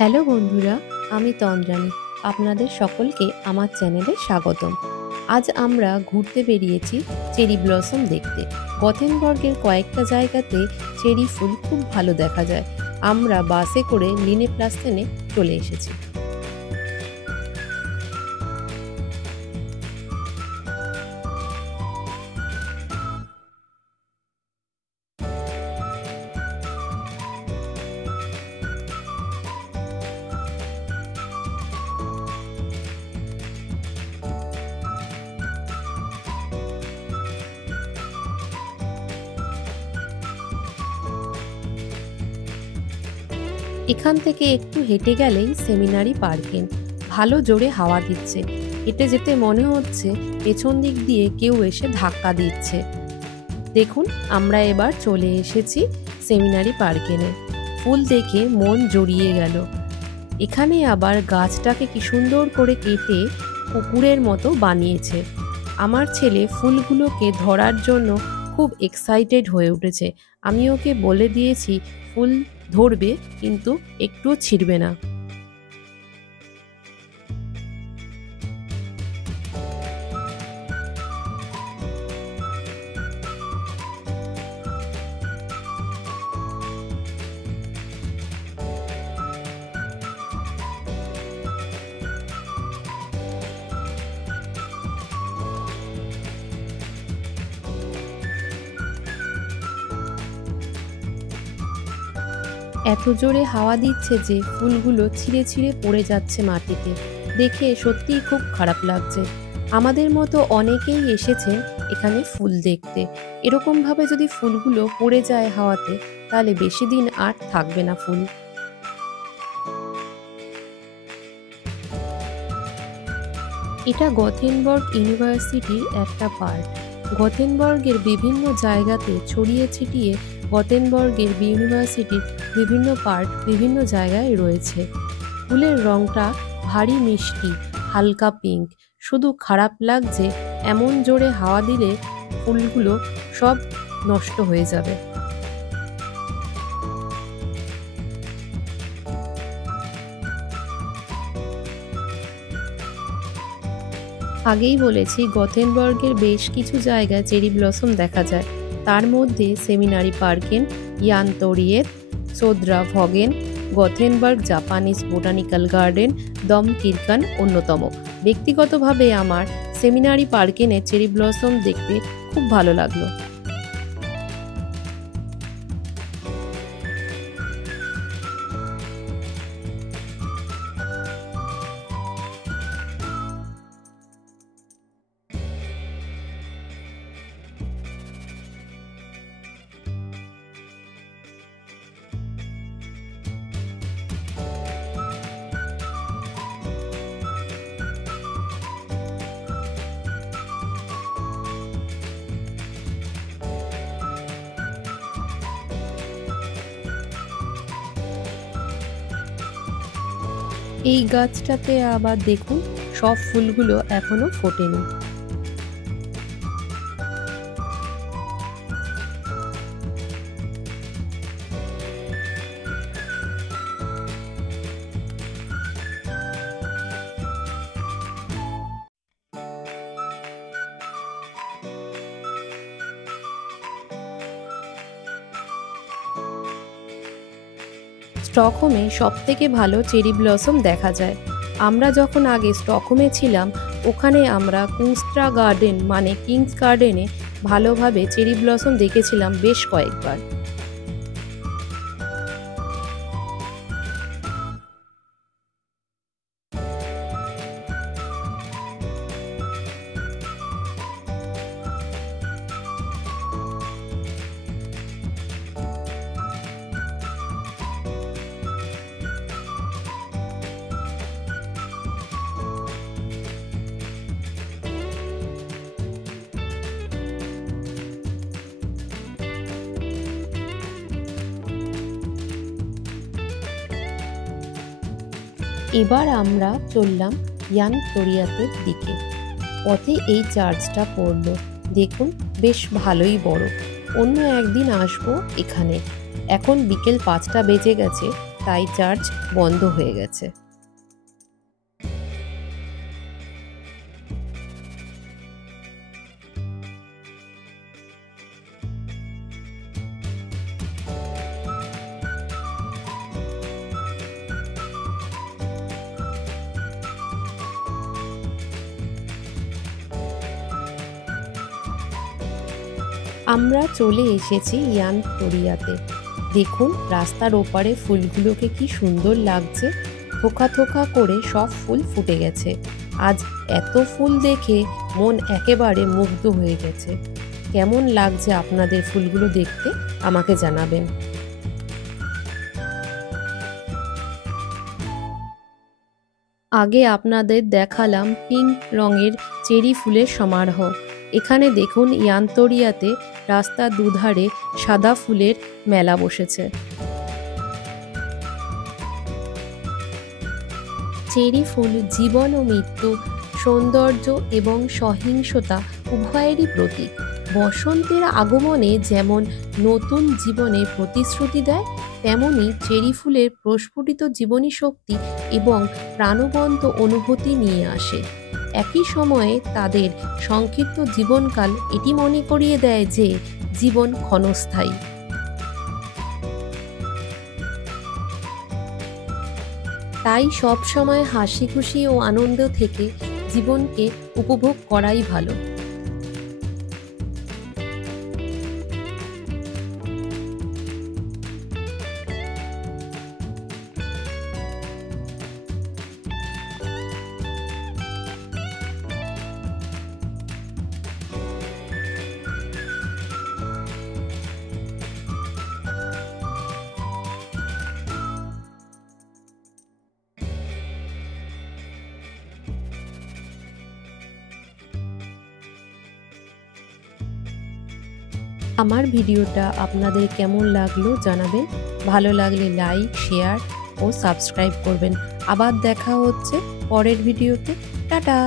Hello বন্ধুরা, আমি তন্দ্রানী। আপনাদের সকলকে আমার চ্যানেলে স্বাগতম। আজ আমরা ঘুরতে বেরিয়েছি চেরি ব্লসম দেখতে। গথেনবার্গের কয়েকটা জায়গাতে চেরি ফুল খুব ভালো দেখা যায়। আমরা বাসে করে লিনে প্লাস্তেনে চলে এসেছি। এখান থেকে একটু হেঁটে গেলেই সেমিনারি পার্কেন। ভালো জোরে হাওয়া দিচ্ছে। হেঁটে যেতে মনে হচ্ছে পেছন দিক দিয়ে কেউ এসে ধাক্কা দিচ্ছে। দেখুন, আমরা এবার চলে এসেছি সেমিনারি পার্কেনে। ফুল দেখে মন জড়িয়ে গেল। এখানে আবার গাছটাকে কি সুন্দর করে কেটে পুকুরের মতো বানিয়েছে। আমার ছেলে ফুলগুলোকে ধরার জন্য খুব এক্সাইটেড হয়ে উঠেছে। আমি ওকে বলে দিয়েছি ফুল ধরবে, কিন্তু একটুও ছিঁড়বে না। এত জোরে হাওয়া দিচ্ছে যে ফুলগুলো ছিঁড়ে ছিঁড়ে পড়ে যাচ্ছে মাটিতে। দেখে সত্যিই খুব খারাপ লাগছে। আমাদের মতো অনেকেই এসেছেন এখানে ফুল দেখতে। এরকমভাবে যদি ফুলগুলো পড়ে যায় হাওয়াতে, তাহলে বেশি দিন আর থাকবে না ফুল। এটা গথেনবার্গ ইউনিভার্সিটির একটা পার্ট। গথেনবার্গের বিভিন্ন জায়গাতে ছড়িয়ে ছিটিয়ে গথেনবার্গের ইউনিভার্সিটির বিভিন্ন পার্ট বিভিন্ন জায়গায় রয়েছে। ফুলের রংটা ভারী মিষ্টি, হালকা পিঙ্ক। শুধু খারাপ লাগছে, এমন জোরে হাওয়া দিলে ফুলগুলো সব নষ্ট হয়ে যাবে। আগেই বলেছি, গথেনবার্গের বেশ কিছু জায়গায় চেরি ব্লসম দেখা যায়। তার মধ্যে সেমিনারি পার্কেন, ইয়ান তোরিয়েত, সোদ্রা ভগেন, গথেনবার্গ জাপানিজ বোটানিক্যাল গার্ডেন, দম কিরকান অন্যতম। ব্যক্তিগতভাবে আমার সেমিনারি পার্কেনে চেরি ব্লসম দেখতে খুব ভালো লাগলো। এই গাছটাতে আবার দেখুন, সব ফুলগুলো এখনো ফোটেনি। স্টকহোমে সবথেকে ভালো চেরি ব্লসম দেখা যায়। আমরা যখন আগে স্টকহোমে ছিলাম, ওখানে আমরা কুংস্ট্রা গার্ডেন মানে কিংস গার্ডেনে ভালোভাবে চেরি ব্লসম দেখেছিলাম বেশ কয়েকবার। এবার আমরা চললাম ইয়ান তোরিয়াতের দিকে। পথে এই চার্চটা পড়লো। দেখুন, বেশ ভালোই বড়। অন্য একদিন আসবো এখানে। এখন বিকেল 5টা বেজে গেছে, তাই চার্জ বন্ধ হয়ে গেছে। আমরা চলে এসেছি ইয়ানতরিয়াতে। দেখুন রাস্তার ওপারে ফুলগুলোকে কি সুন্দর লাগছে, থোকা থোকা করে সব ফুল ফুটে গেছে। আজ এত ফুল দেখে মন একেবারে মুগ্ধ হয়ে গেছে। কেমন লাগছে আপনাদের ফুলগুলো দেখতে আমাকে জানাবেন। আগে আপনাদের দেখালাম পিঙ্ক রঙের চেরি ফুলের সমারোহ। এখানে দেখুন ইয়ানতরিয়াতে রাস্তার দুধারে সাদা ফুলের মেলা বসেছে। চেরি ফুল জীবন ও মৃত্যু, সৌন্দর্য এবং সহিংসতা উভয়েরই প্রতীক। বসন্তের আগমনে যেমন নতুন জীবনের প্রতিশ্রুতি দেয়, তেমনি চেরি ফুলের প্রস্ফুটিত জীবনী শক্তি এবং প্রাণবন্ত অনুভূতি নিয়ে আসে। একই সময়ে তাদের সংক্ষিপ্ত জীবনকাল এটি মনে করিয়ে দেয় যে জীবন ক্ষণস্থায়ী। তাই সব সময় হাসি খুশি ও আনন্দ থেকে জীবনকে উপভোগ করাই ভালো। আমার ভিডিওটা আপনাদের কেমন লাগলো জানাবেন। ভালো লাগলে লাইক, শেয়ার ও সাবস্ক্রাইব করবেন। আবার দেখা হচ্ছে পরের ভিডিওতে। টাটা।